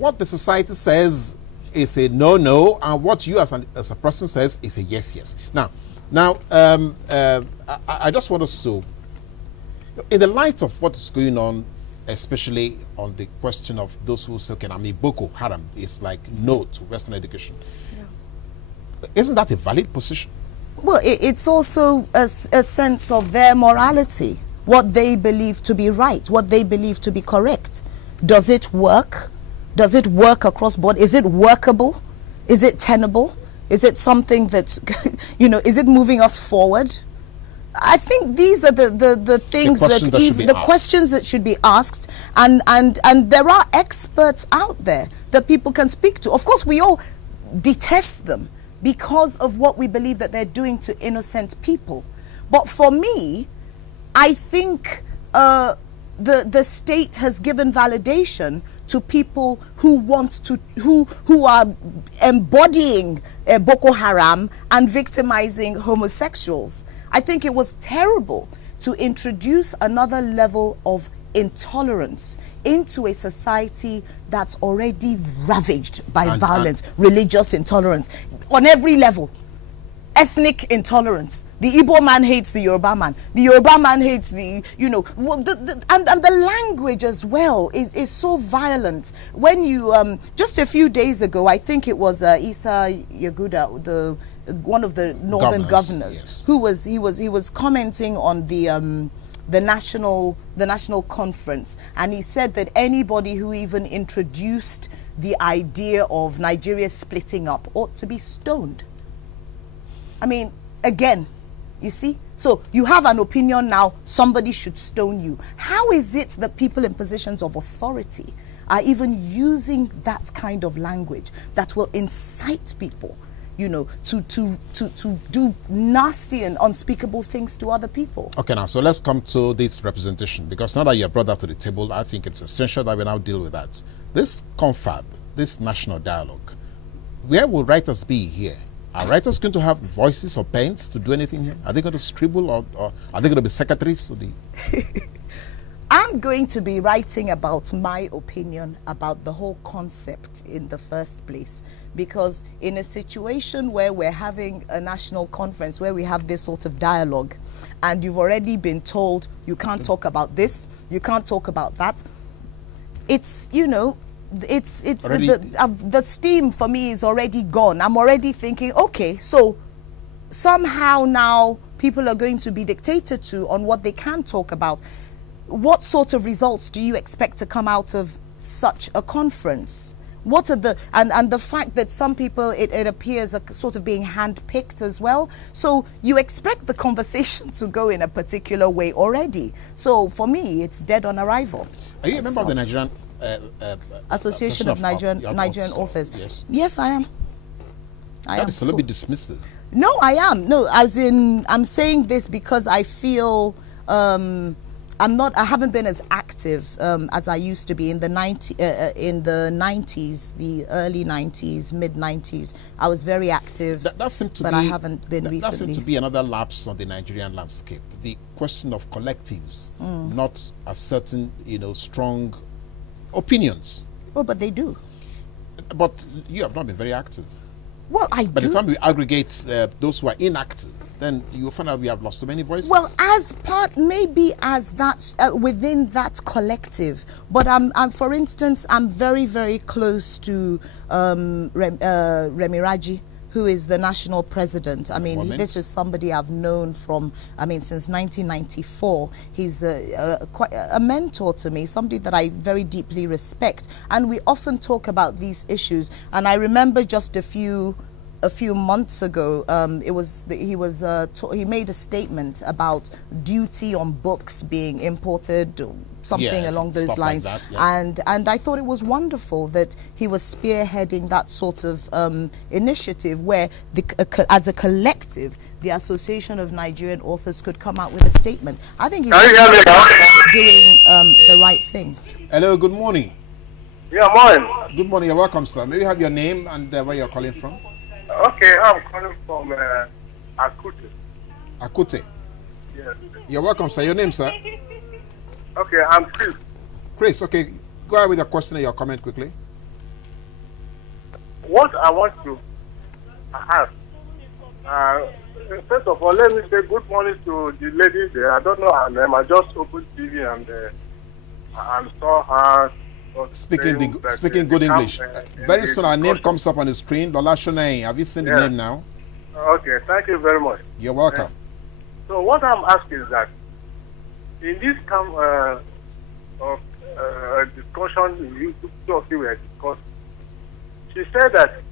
what the society says is a no, and what you as a person says is a yes. Now, I just want us to, in the light of what is going on, especially on the question of those who say, okay, I mean, Boko Haram is like no to Western education. Yeah. Isn't that a valid position? Well, it's also a sense of their morality, what they believe to be right, what they believe to be correct. Does it work? Does it work across board? Is it workable? Is it tenable? Is it something that's, is it moving us forward? I think these are the things the questions that should be asked, and there are experts out there that people can speak to. Of course, we all detest them because of what we believe that they're doing to innocent people. But for me, I think the state has given validation to people who who are embodying Boko Haram and victimizing homosexuals. I think it was terrible to introduce another level of intolerance into a society that's already ravaged by violence, religious intolerance on every level. Ethnic intolerance. The Igbo man hates the Yoruba man. The Yoruba man hates the, and the language as well is so violent. When you, just a few days ago, I think it was Isa Yaguda, one of the northern governors, yes, who was commenting on the national conference, and he said that anybody who even introduced the idea of Nigeria splitting up ought to be stoned. I mean, again, you see? So you have an opinion now, somebody should stone you. How is it that people in positions of authority are even using that kind of language that will incite people, to do nasty and unspeakable things to other people? Okay, now, so let's come to this representation, because now that you have brought that to the table, I think it's essential that we now deal with that. This confab, this national dialogue, where will writers be here? Are writers going to have voices or pens to do anything here? Are they going to scribble, or are they going to be secretaries to the... I'm going to be writing about my opinion about the whole concept in the first place, because in a situation where we're having a national conference where we have this sort of dialogue, and you've already been told you can't talk about this, you can't talk about that, it's, the steam for me is already gone. I'm already thinking, okay, so somehow now people are going to be dictated to on what they can talk about. What sort of results do you expect to come out of such a conference? What are the, and the fact that some people, it appears, are sort of being handpicked as well. So you expect the conversation to go in a particular way already. So for me, it's dead on arrival. Are you a member of the Nigerian Association of Nigerian Authors? Yes. Yes, I am. That is a little bit dismissive. No, I am. No, as in, I'm saying this because I feel I haven't been as active as I used to be in the 90s, the early 90s, mid 90s. I was very active, I haven't been recently. That seems to be another lapse on the Nigerian landscape. The question of collectives, not a certain, strong opinions. Oh, but they do. But you have not been very active. Well, By the time we aggregate those who are inactive, then you will find out we have lost so many voices. Well, as part, maybe as that, within that collective. But for instance, I'm very, very close to Remi Raji, who is the national president. I mean, this is somebody I've known from, since 1994. He's quite a mentor to me, somebody that I very deeply respect. And we often talk about these issues. And I remember just a few months ago, he made a statement about duty on books being imported, something along those lines, like that, and I thought it was wonderful that he was spearheading that sort of initiative where, as a collective, the Association of Nigerian Authors could come out with a statement. I think he was doing the right thing. Hello, good morning. Yeah, morning. Good morning, you're welcome, sir. May we have your name and where you're calling from? Okay, I'm calling from Akute. Akute? Yes. You're welcome, sir. Your name, sir? Okay, I'm Chris. Chris, okay. Go ahead with your question or your comment quickly. what I want to ask, first of all, let me say good morning to the lady there. I don't know her name. I just opened TV and saw her speaking good English. Very soon our name comes up on the screen. Lola Shoneyin. Have you seen the name now? Okay, thank you very much. You're welcome. So what I'm asking is that in this of discussion you two of you were discussing, she said that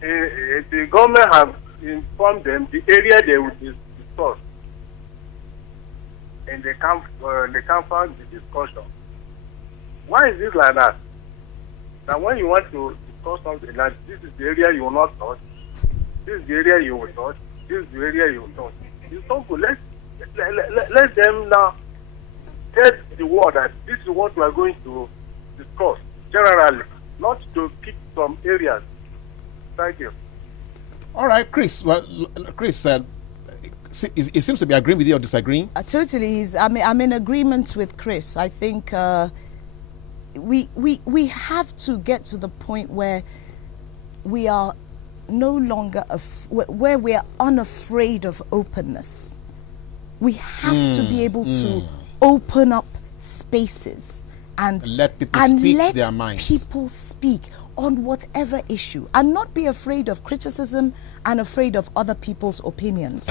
the government have informed them the area they will discuss, and they can't find the discussion. Why is it like that? Now, when you want to discuss something like this is the area you will not touch, this is the area you will touch, this is the area you will touch. It's simple. Let them now tell the world that this is what we are going to discuss generally, not to pick some areas. Thank you. All right, Chris. Well, Chris said he seems to be agreeing with you or disagreeing. Totally. I'm in agreement with Chris. I think we have to get to the point where we are no longer where we are unafraid of openness. We have to be able to open up spaces and let people speak their minds. People speak on whatever issue and not be afraid of criticism and afraid of other people's opinions.